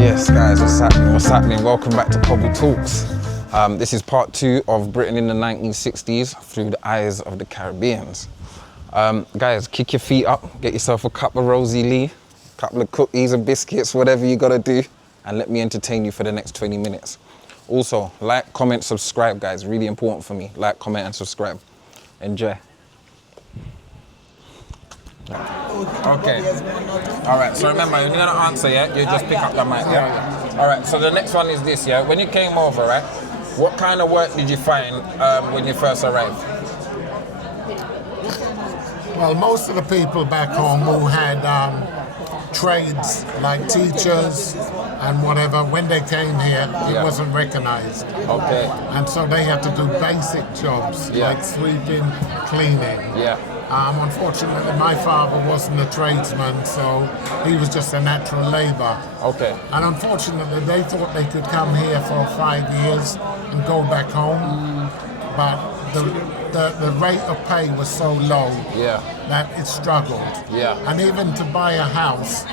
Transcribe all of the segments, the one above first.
Yes, guys, what's happening? What's happening? Welcome back to Pobble Talks. This is part 2 of Britain in the 1960s through the eyes of the Caribbeans. Guys, kick your feet up, get yourself a cup of Rosie Lee, a couple of cookies and biscuits, whatever you gotta do, and let me entertain you for the next 20 minutes. Also, like, comment, subscribe, guys. Really important for me. Like, comment, and subscribe. Enjoy. Okay. All right. So remember, you're gonna answer, yeah? You just pick up the mic, yeah? All right. So the next one is this, yeah? When you came over, right? What kind of work did you find when you first arrived? Well, most of the people back home who had trades like teachers and whatever, when they came here, it wasn't recognized. Okay. And so they had to do basic jobs like sweeping, cleaning. Yeah. Unfortunately, my father wasn't a tradesman, so he was just a natural labor. Okay. And unfortunately, they thought they could come here for 5 years and go back home, but the rate of pay was so low that it struggled. Yeah. And even to buy a house,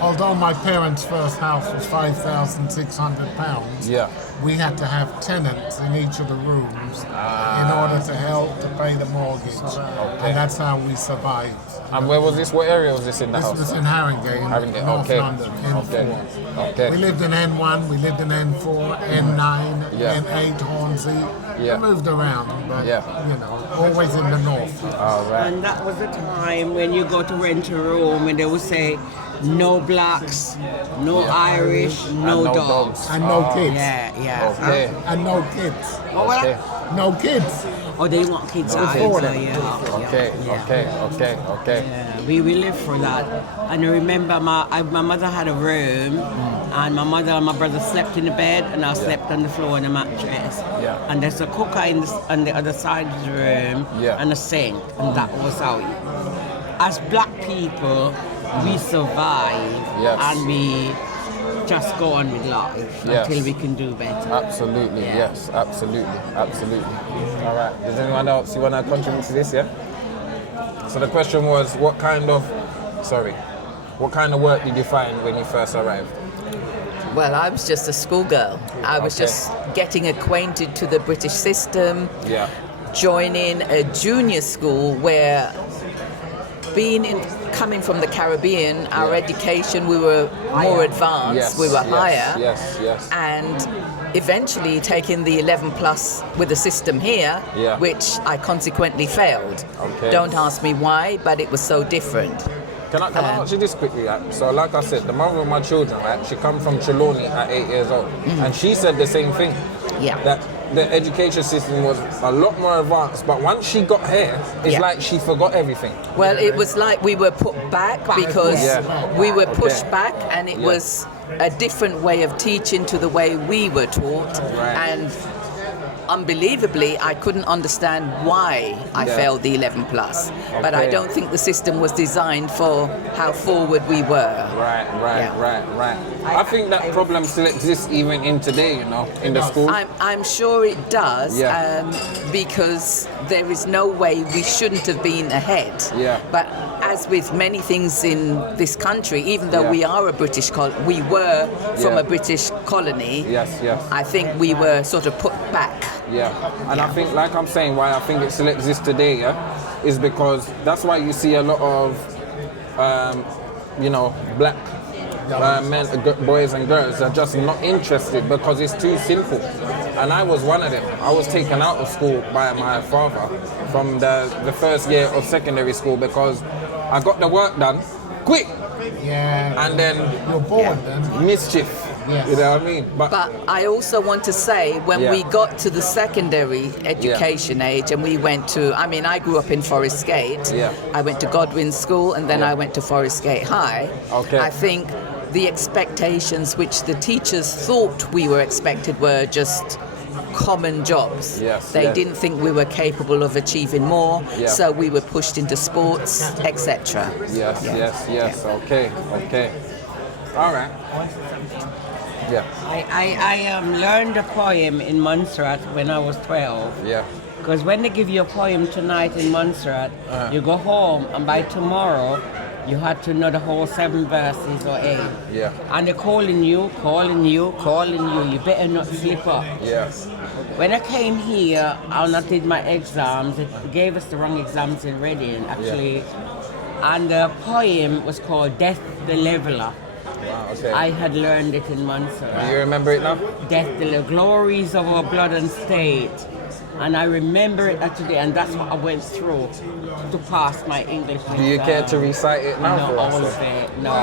although my parents' first house was £5,600, we had to have tenants in each of the rooms in order to help to pay the mortgage. And that's how we survived. And where was this? What area was this in the house? This was in Haringey, North London, N4. Okay. We lived in N1, we lived in N4, N9, N8, Hornsey. We moved around, but you know, always in the north. All right. And that was the time when you go to rent a room and they would say, no blacks, no Irish, no dogs. And no kids. Yeah. Okay. And no kids. Okay. No kids. Oh, they want kids out. for them. Okay. Yeah, we live for that. And I remember my mother had a room, and my mother and my brother slept in the bed, and I slept on the floor in a mattress. Yeah. And there's a cooker on the other side of the room, and a sink, and that was how. As black people, we survive, and we just go on with life until we can do better. Absolutely, yes, absolutely. All right, does anyone else, you want to contribute to this, yeah? So the question was, what kind of work did you find when you first arrived? Well, I was just a schoolgirl. I was just getting acquainted to the British system, joining a junior school where coming from the Caribbean, our education, we were more advanced, we were higher. Yes. And eventually taking the 11 plus with the system here, which I consequently failed. Okay. Don't ask me why, but it was so different. Can I ask you this quickly? Right? So like I said, the mother of my children, right, she come from Trelawney at 8 years old. And she said the same thing. That the education system was a lot more advanced, but once she got here, it's like she forgot everything. Well, it was like we were put back because we were pushed back, and it was a different way of teaching to the way we were taught. And unbelievably, I couldn't understand why I failed the 11 plus. But I don't think the system was designed for how forward we were. Right. I think that problem still exists even in today, you know, in the school. I'm sure it does, because there is no way we shouldn't have been ahead. But as with many things in this country, even though we are a British we were from a British colony. I think we were sort of put back. I think, like I'm saying, why I think it still exists today, is because that's why you see a lot of, black men, boys and girls are just not interested because it's too simple. And I was one of them. I was taken out of school by my father from the first year of secondary school because I got the work done quick. And then you're bored then. Mischief. You know what I mean? But I also want to say, when we got to the secondary education age and we went to, I grew up in Forest Gate. I went to Godwin School and then I went to Forest Gate High. I think the expectations which the teachers thought we were expected were just common jobs. They didn't think we were capable of achieving more, so we were pushed into sports, etc. Yes. Okay. All right. Yeah. I learned a poem in Montserrat when I was 12. Yeah. Because when they give you a poem tonight in Montserrat, you go home and by tomorrow you had to know the whole 7 verses or 8. Yeah. And they're calling you, calling you, calling you. You better not slip up. Yes. When I came here and I did my exams, it gave us the wrong exams in Reading, actually. And the poem was called Death the Leveler. Wow, okay. I had learned it in Montserrat. Do you remember it now? Death the glories of our blood and state. And I remember it today, and that's what I went through to pass my English exam. Do you care to recite it now No, for us? all of it. No.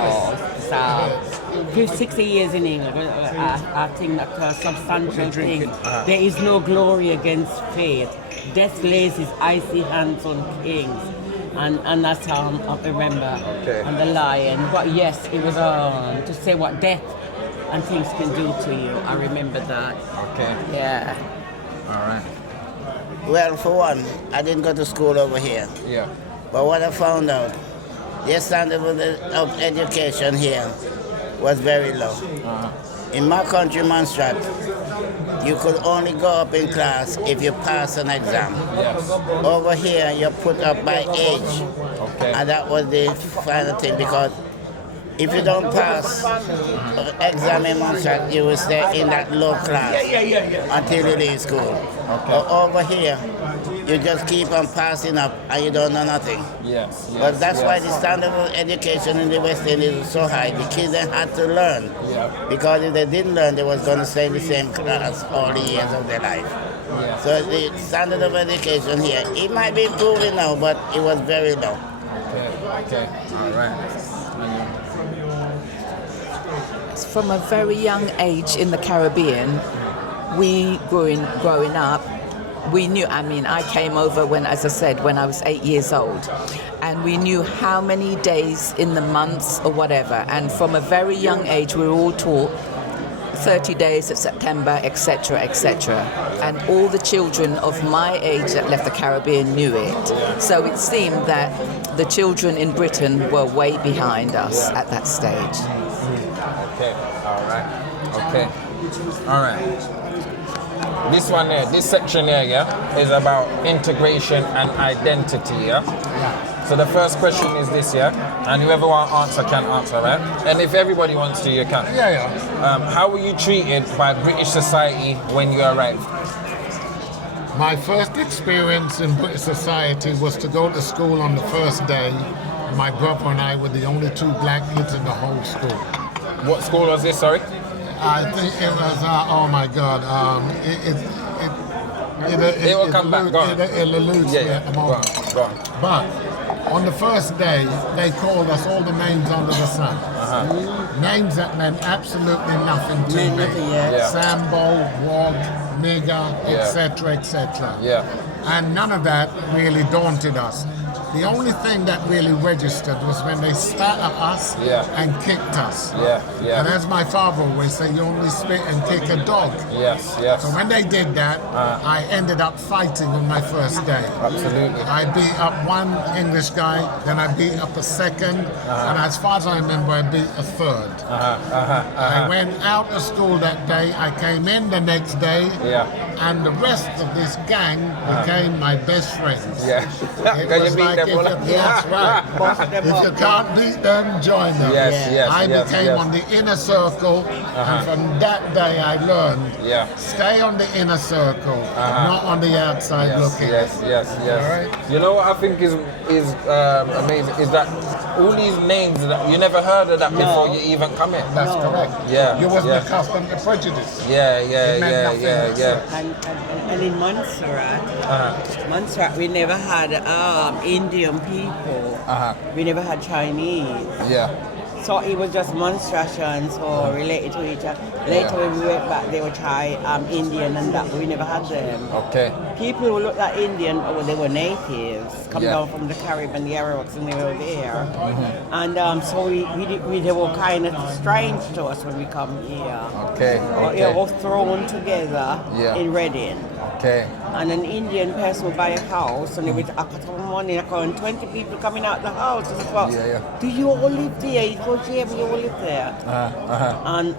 It's 60 years in England, I think that's a substantial thing. There is no glory against fate. Death lays his icy hands on kings. And that's how I remember. Okay. And the lion. But yes, it was to say what death and things can do to you. I remember that. Okay. Yeah. All right. Well, for one, I didn't go to school over here. Yeah. But what I found out, the standard of education here was very low. In my country, Montserrat, you could only go up in class if you pass an exam. Yes. Over here, you're put up by age. Okay. And that was the final thing, because if you don't pass exam in Montserrat, you will stay in that low class until you leave school. Okay. But over here, you just keep on passing up and you don't know nothing. Yes. But that's why the standard of education in the West Indies is so high. The kids they had to learn. Yeah. Because if they didn't learn, they was going to stay in the same class all the years of their life. Yeah. So the standard of education here, it might be improving now, but it was very low. Okay. All right. From a very young age in the Caribbean, we growing up, we knew, I came over when I was 8 years old, and we knew how many days in the months or whatever, and from a very young age we were all taught 30 days of September, etc., etc. And all the children of my age that left the Caribbean knew it. So it seemed that the children in Britain were way behind us at that stage. Okay. All right. Okay. All right. This one there, this section here, yeah, is about integration and identity, yeah? So the first question is this, yeah? And whoever wants to answer can answer, right? And if everybody wants to, you can. How were you treated by British society when you arrived? My first experience in British society was to go to school on the first day. My brother and I were the only 2 black kids in the whole school. What school was this, sorry? I think it was, oh my God, it will come back, go on. It eludes me at the moment. Go on. But on the first day, they called us all the names under the sun. Names that meant absolutely nothing to me. Sambo, Wog, Nigger, etc., etc. Yeah. And none of that really daunted us. The only thing that really registered was when they spat at us and kicked us. And as my father always said, you only spit and kick a dog. Yes. So when they did that, I ended up fighting on my first day. Absolutely. I beat up one English guy, then I beat up a second, and as far as I remember, I beat a third. I went out of school that day, I came in the next day, and the rest of this gang became my best friends. It was like, that's right. If you can't beat them, join them. I became on the inner circle, and from that day I learned, stay on the inner circle, not on the outside looking. Yes. Right? You know what I think is amazing is that all these names that you never heard of that before you even come in. That's correct. You wasn't accustomed to prejudice. And in Montserrat, we never had Indian people. We never had Chinese. So it was just Montserratians or related to each other. Later when we went back, they were Indian and that, but we never had them. Okay. People who looked like Indian, they were natives, come down from the Caribbean, the Arawaks, and they were there. And so they were kind of strange to us when we come here. Okay. But, all thrown together in Reading. Okay. And an Indian person would buy a house, and with a couple of money, and 20 people coming out the house. And I thought, do you all live there? He goes, yeah, we all live there.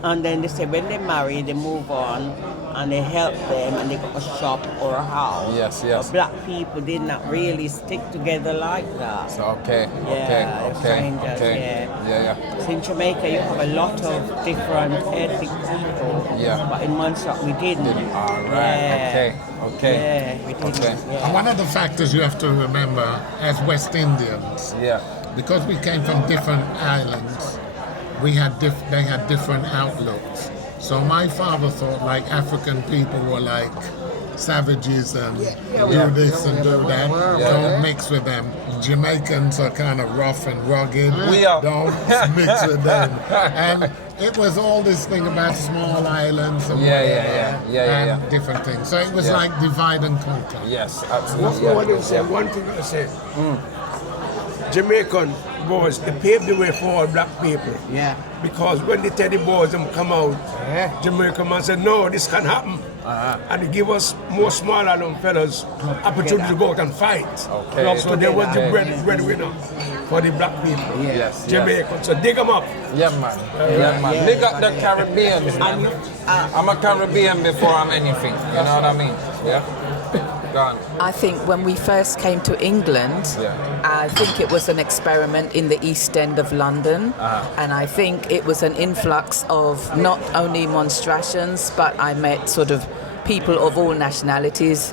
And then they say when they marry, they move on, and they help them, and they got a shop or a house. Yes. But black people did not really stick together like that. So, okay. So in Jamaica, you have a lot of different ethnic people. Yeah. But in Montserrat, we didn't. All right. Okay. Yeah, we didn't. Okay. Yeah. And one of the factors you have to remember as West Indians, because we came from different islands, they had different outlooks. So my father thought like African people were like savages and do this and do that. Don't mix with them. Jamaicans are kind of rough and rugged. Don't mix with them. And it was all this thing about small islands and and different things. So it was like divide and conquer. Yes, absolutely. One thing I say, Jamaican boys, they paved the way for all black people. Yeah. Because when the Teddy boys them come out, Jamaican man said, no, this can happen. And they give us more smaller young fellas opportunity to go out and fight. Okay. So they was the breadwinner for the black people. Yes. Jamaican. So dig them up. Yeah, man. Big up the Caribbeans, man. I'm a Caribbean before I'm anything. You know what I mean? Yeah. I think when we first came to England, I think it was an experiment in the East End of London, and I think it was an influx of not only Monstratians, but I met sort of people of all nationalities,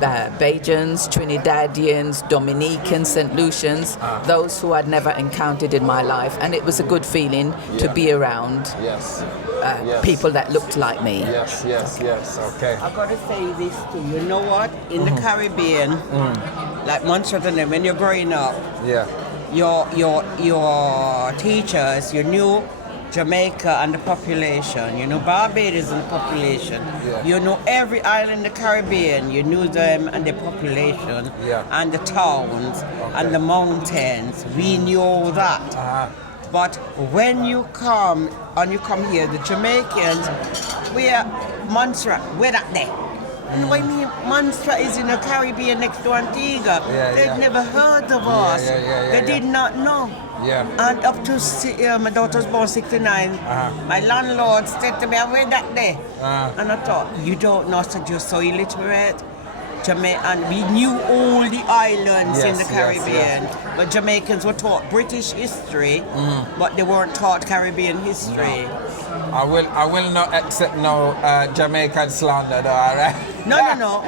Bajans, Trinidadians, Dominicans, St. Lucians, those who I'd never encountered in my life, and it was a good feeling to be around people that looked like me. Yes. Okay. I gotta say this too. You know what? In the Caribbean, like Montserrat and them, when you're growing up, your teachers, you knew Jamaica and the population, you know Barbados and the population, you know every island in the Caribbean, you knew them and the population, and the towns and the mountains. We knew all that. But when you come here, the Jamaicans, we're Montserrat, we're not there. You know what I mean? Montserrat is in the Caribbean next to Antigua. They'd never heard of us. They did not know. And up to my daughter was born 69, my landlord said to me, we're not there. And I thought, you don't know, I said, you're so illiterate. And we knew all the islands in the Caribbean, but Jamaicans were taught British history, but they weren't taught Caribbean history. I will not accept no Jamaican slander though, alright? No,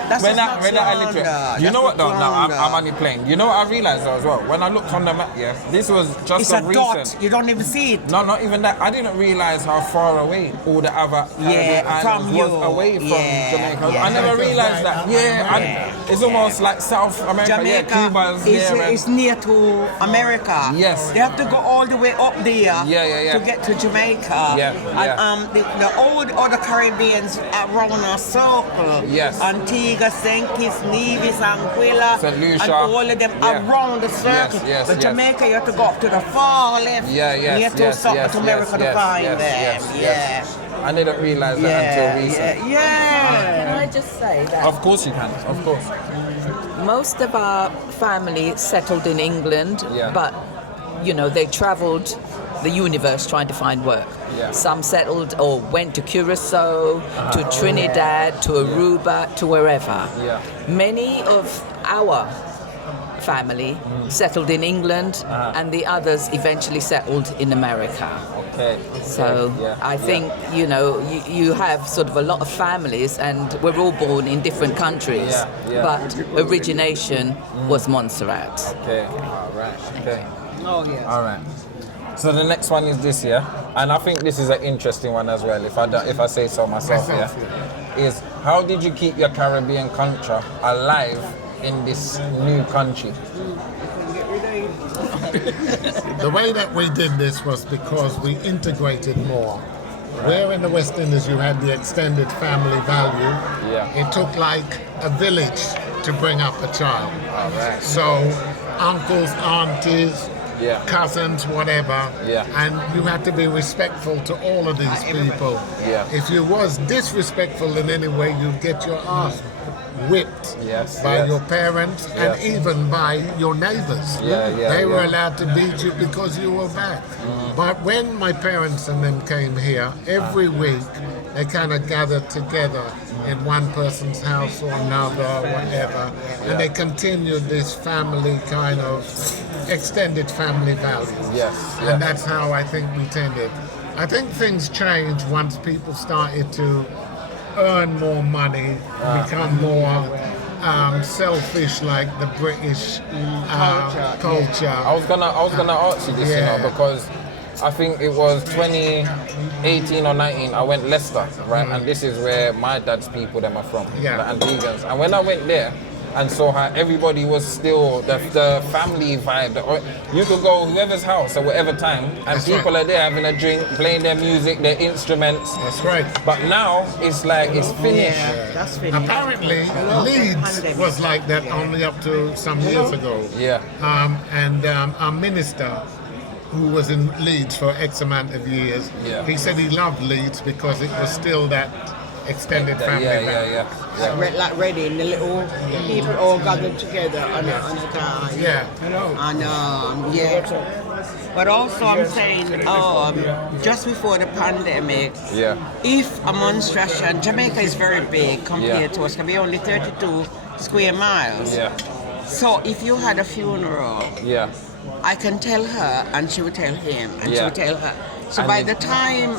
that's not illiterate. You know what though? No, I'm only playing. You know what I realized though as well? When I looked on the map, this was just it's a recent. dot. You don't even see it. No, not even that. I didn't realize how far away all the other Caribbean islands was away from Jamaica. I never realized that. It's almost like South America. Jamaica Cuba's is near to America. Yes. They have to go all the way up there to get to Jamaica. And the old other Caribbeans around a circle. Antigua, St. Kitts, Nevis, Anguilla, St. Lucia, and all of them around the circle. But Jamaica, you have to go up to the far left. Near to America to find them. I didn't realize that until recent. Can I just say that? Of course you can, of course. Most of our family settled in England, but, you know, they traveled the universe trying to find work. Some settled or went to Curacao, to Trinidad, to Aruba, to wherever. Many of our family settled in England, and the others eventually settled in America. So I think, you know, you have sort of a lot of families, and we're all born in different countries, but origination was Montserrat. All right. So the next one is this year, and I think this is an interesting one as well, if I say so myself, is how did you keep your Caribbean culture alive in this new country? The way that we did this was because we integrated more. Where in the West Indies you had the extended family value, it took like a village to bring up a child. So uncles, aunties, cousins, whatever, and you had to be respectful to all of these people. If you was disrespectful in any way, you'd get your ass whipped by your parents and even by your neighbors. They were allowed to beat you because you were black. But when my parents and them came here, every week they kind of gathered together in one person's house or another, or whatever, and they continued this family kind of extended family values. And that's how I think we tended. I think things changed once people started to earn more money, become more selfish, like the British culture. I was gonna ask you this, you know, because I think it was 2018 or 19. I went Leicester, right, and this is where my dad's people them are from, the Antiguans. And when I went there and saw how everybody was still the family vibe. You could go whoever's house at whatever time, and people are there having a drink, playing their music, their instruments. That's right. But now it's like it's finished. That's finished. Apparently, Leeds was like that only up to some years ago. And our minister, who was in Leeds for X amount of years, he said he loved Leeds because it was still that extended family. Like Reading, the little people all gathered together on the car. But also I'm saying, just before the pandemic, if a monstration, Jamaica is very big compared to us, it can be only 32 square miles. So if you had a funeral, I can tell her, and she would tell him, and she would tell her. So by the time,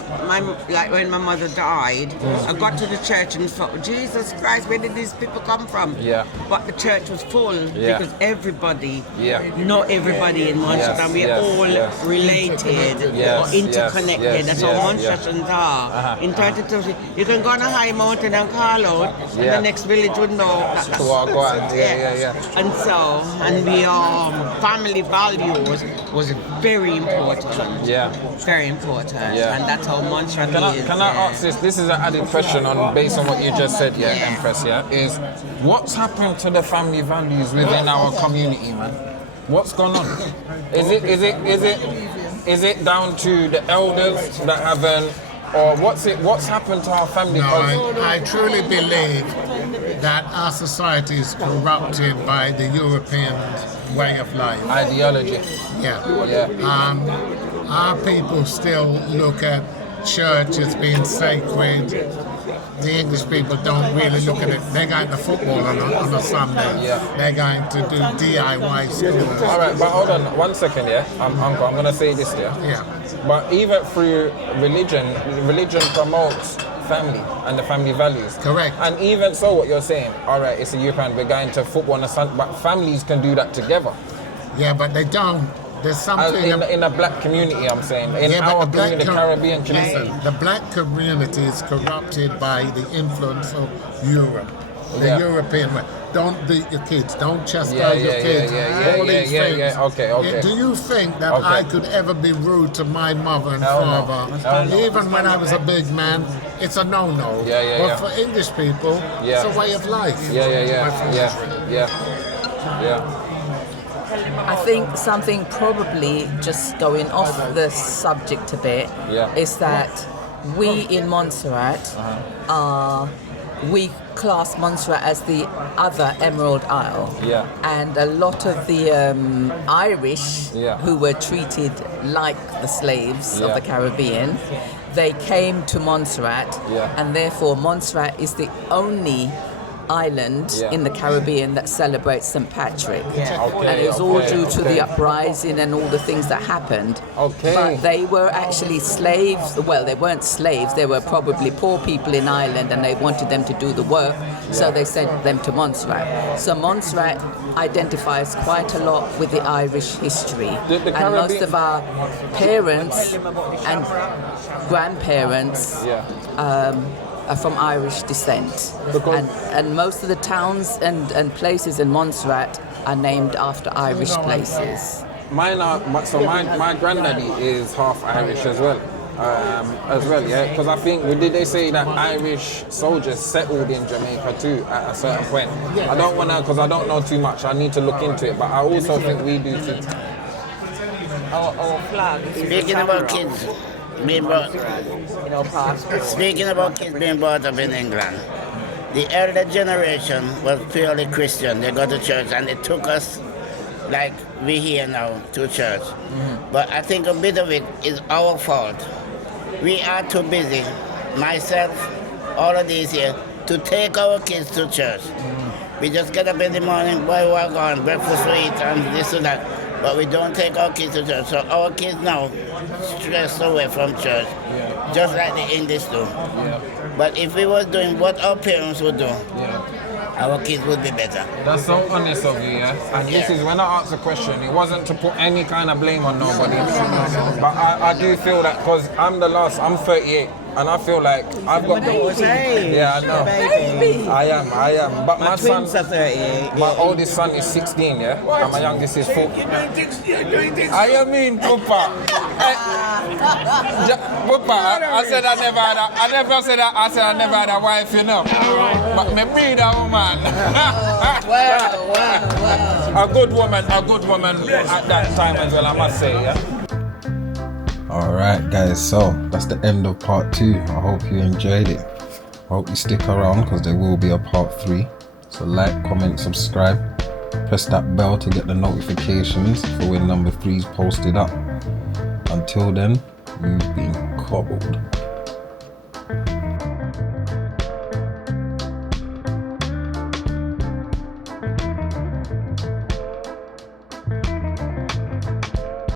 when my mother died, I got to the church and thought, Jesus Christ, where did these people come from? But the church was full because everybody, not everybody in Montreal, and we're all related or interconnected. That's how Montrealans are. In 32, you can go on a high mountain and call out, and the next village would know. And so, we family values was very important. Very important. And that's how Montreal is. Can I ask this? This is an added question based on what you just said, Empress, is what's happened to the family values within our community, man? What's going on? Is it down to the elders that haven't, or what's happened to our family? I truly believe that our society is corrupted by the European way of life. Ideology. Our people still look at church as being sacred. The English people don't really look at it. They're going to football on a Sunday. They're going to do DIY schools. All right, but hold on 1 second, Uncle, I'm going to say this, But even through religion promotes family and the family values. Correct. And even so, what you're saying, all right, it's a European, we're going to football on a Sunday, but families can do that together. Yeah, but they don't. There's something in the black community, I'm saying. In our community, the Caribbean community. Listen, the black community is corrupted by the influence of Europe, the European way. Don't beat your kids. Don't chastise your kids. All these things. Okay. Do you think that I could ever be rude to my mother and father? Even when I was a big man, it's a no-no. But for English people, it's a way of life. I think something probably, just going off the subject a bit, is that we in Montserrat we class Montserrat as the other Emerald Isle. And a lot of the Irish who were treated like the slaves of the Caribbean, they came to Montserrat, and therefore Montserrat is the only island in the Caribbean that celebrates St. Patrick. And it was all due to the uprising and all the things that happened. But they were actually slaves. Well, they weren't slaves. They were probably poor people in Ireland and they wanted them to do the work. So they sent them to Montserrat. So Montserrat identifies quite a lot with the Irish history. And most of our parents and grandparents are from Irish descent, and most of the towns and places in Montserrat are named after Irish places. Mine are, so my granddaddy is half Irish as well, because I think, did they say that Irish soldiers settled in Jamaica too at a certain point? I don't want to, because I don't know too much, I need to look into it, but I also think we do too. Our flag. Speaking about kids being brought, speaking about kids being brought up in England, The elder generation was purely Christian. They go to church and they took us, like we here now, to church. But I think a bit of it is our fault. We are too busy, myself, all of these here, to take our kids to church. We just get up in the morning, boy, we're gone, breakfast we eat, and this and that. But we don't take our kids to church. So our kids now stressed away from church, just like the English do. But if we was doing what our parents would do, our kids would be better. That's so honest of you, yeah? And this is, when I asked the question, it wasn't to put any kind of blame on nobody. But I do feel that, because I'm the last, I'm 38, and I feel like I've got Yeah, I know. Baby. I am. But my son, twins are 38. my oldest son is 16, yeah? And my youngest is 4. You're doing things. I mean, Papa. Papa, I said I never had a, I never said that, I said I never had a wife, you know. But me breed a woman. Wow. A good woman at that time as well, I must say, yeah. Alright guys, so that's the end of part 2. I hope you enjoyed it. I hope you stick around because there will be a part 3. So like, comment, subscribe. Press that bell to get the notifications for when number 3 is posted up. Until then, you've been cobbled.